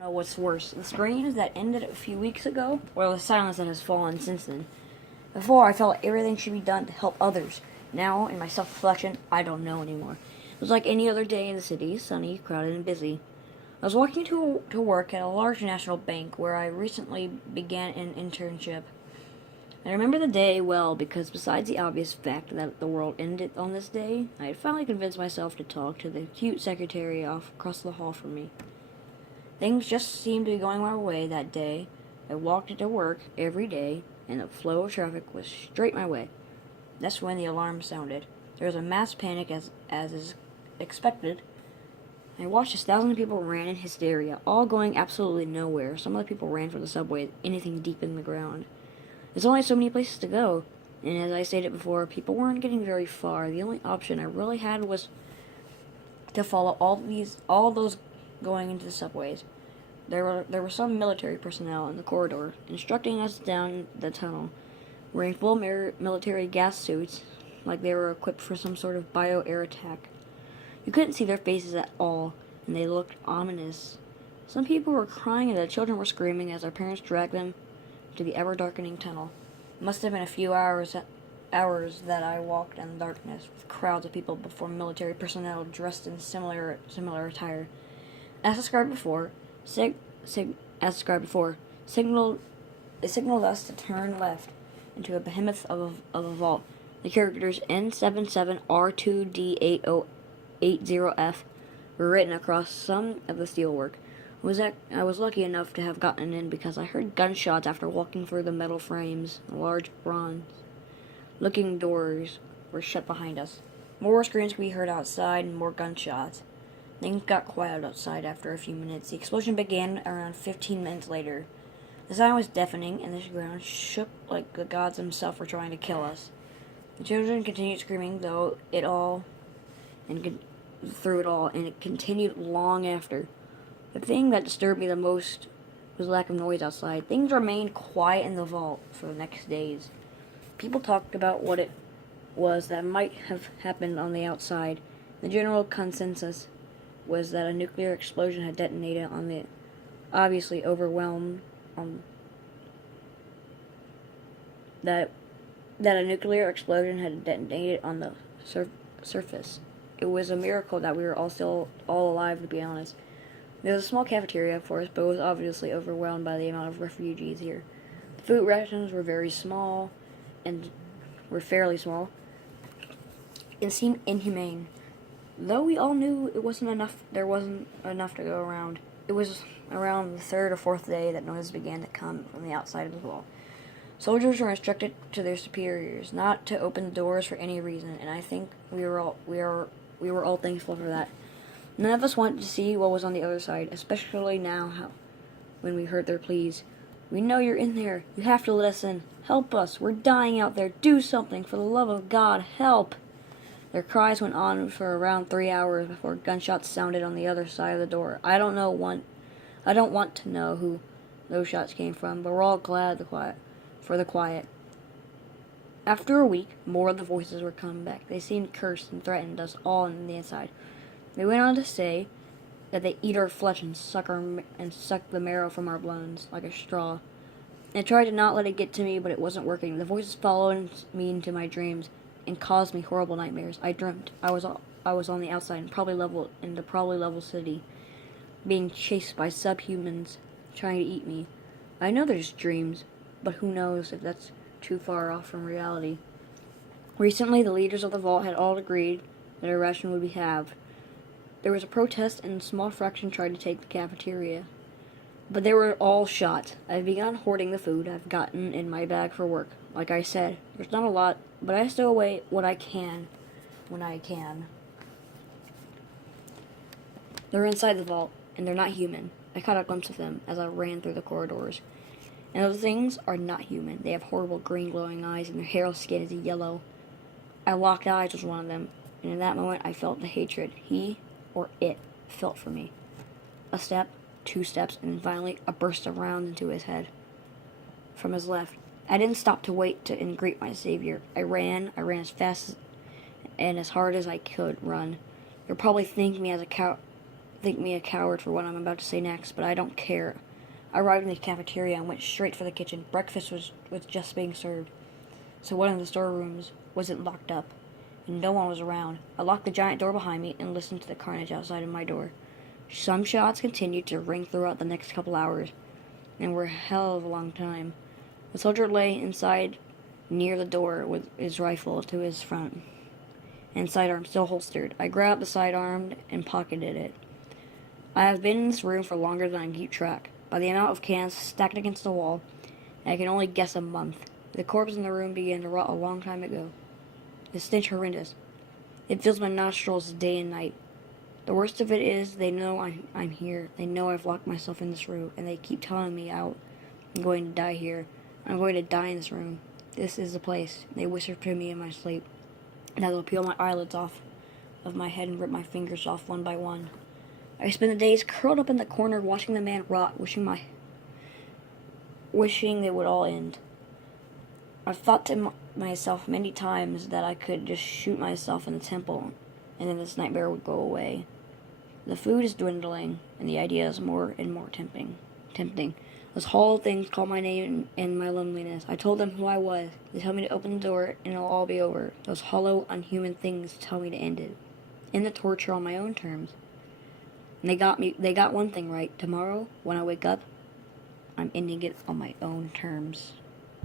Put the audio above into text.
Know what's worse, the screams that ended a few weeks ago, or the silence that has fallen since then. Before, I felt everything should be done to help others. Now, in my self-reflection, I don't know anymore. It was like any other day in the city, sunny, crowded, and busy. I was walking to work at a large national bank where I recently began an internship. I remember the day well because besides the obvious fact that the world ended on this day, I had finally convinced myself to talk to the cute secretary off across the hall from me. Things just seemed to be going my way that day. I walked into work every day, and the flow of traffic was straight my way. That's when the alarm sounded. There was a mass panic as is expected. I watched as thousands of people ran in hysteria, all going absolutely nowhere. Some of the people ran for the subway, anything deep in the ground. There's only so many places to go, and as I stated before, people weren't getting very far. The only option I really had was to follow all those going into the subways. There were some military personnel in the corridor, instructing us down the tunnel, wearing full military gas suits, like they were equipped for some sort of bio-air attack. You couldn't see their faces at all, and they looked ominous. Some people were crying and the children were screaming as their parents dragged them to the ever-darkening tunnel. It must have been a few hours that I walked in the darkness, with crowds of people before military personnel dressed in similar attire. As described before, signaled us to turn left into a behemoth of a vault. The characters N77R2D8080F were written across some of the steelwork. I was lucky enough to have gotten in because I heard gunshots after walking through the metal frames. The large bronze-looking doors were shut behind us. More screams could be heard outside and more gunshots. Things got quiet outside after a few minutes. The explosion began around 15 minutes later. The sound was deafening, and the ground shook like the gods themselves were trying to kill us. The children continued screaming through it all, and it continued long after. The thing that disturbed me the most was the lack of noise outside. Things remained quiet in the vault for the next days. People talked about what it was that might have happened on the outside. The general consensus was that a nuclear explosion had detonated on the obviously overwhelmed that a nuclear explosion had detonated on the surface. It was a miracle that we were all still all alive, to be honest. There was a small cafeteria, of course, but it was obviously overwhelmed by the amount of refugees here. The food rations were very small, and were fairly small. It seemed inhumane. Though we all knew there wasn't enough to go around. It was around the third or fourth day that noises began to come from the outside of the wall. Soldiers were instructed to their superiors not to open the doors for any reason, and I think we were all thankful for that. None of us wanted to see what was on the other side, especially now when we heard their pleas. We know you're in there. You have to let us in. Help us. We're dying out there. Do something. For the love of God, help. Their cries went on for around 3 hours before gunshots sounded on the other side of the door. I don't want to know who those shots came from, but we're all glad for the quiet. After a week, more of the voices were coming back. They seemed cursed and threatened us all on the inside. They went on to say that they eat our flesh and suck the marrow from our bones like a straw. I tried to not let it get to me, but it wasn't working. The voices followed me into my dreams and caused me horrible nightmares. I dreamt I was on the outside in the probably level city, being chased by subhumans trying to eat me. I know there's dreams, but who knows if that's too far off from reality. Recently, the leaders of the vault had all agreed that a ration would be halved. There was a protest, and a small fraction tried to take the cafeteria. But they were all shot. I've begun hoarding the food I've gotten in my bag for work. Like I said, there's not a lot, but I stow away what I can when I can. They're inside the vault, and they're not human. I caught a glimpse of them as I ran through the corridors. And those things are not human. They have horrible green glowing eyes, and their hair skin is yellow. I locked eyes with one of them, and in that moment I felt the hatred he or it felt for me. A step, 2 steps, and then finally a burst of rounds into his head from his left. I didn't stop to wait to greet my savior. I ran as fast and as hard as I could run. You'll probably think me as a think me a coward for what I'm about to say next, but I don't care. I arrived in the cafeteria and went straight for the kitchen. Breakfast was just being served, so one of the storerooms wasn't locked up, and no one was around. I locked the giant door behind me and listened to the carnage outside of my door. Some shots continued to ring throughout the next couple hours, and were a hell of a long time. The soldier lay inside near the door with his rifle to his front, and sidearm still holstered. I grabbed the sidearm and pocketed it. I have been in this room for longer than I can keep track. By the amount of cans stacked against the wall, I can only guess a month. The corpse in the room began to rot a long time ago. The stench horrendous. It fills my nostrils day and night. The worst of it is they know I'm here. They know I've locked myself in this room, and they keep telling me I'm going to die here. I'm going to die in this room. This is the place. They whisper to me in my sleep. And I will peel my eyelids off of my head and rip my fingers off one by one. I spend the days curled up in the corner watching the man rot, wishing they would all end. I've thought to myself many times that I could just shoot myself in the temple, and then this nightmare would go away. The food is dwindling, and the idea is more and more tempting. Those hollow things call my name in my loneliness. I told them who I was. They tell me to open the door, and it'll all be over. Those hollow, unhuman things tell me to end it. End the torture on my own terms. And they got one thing right. Tomorrow, when I wake up, I'm ending it on my own terms.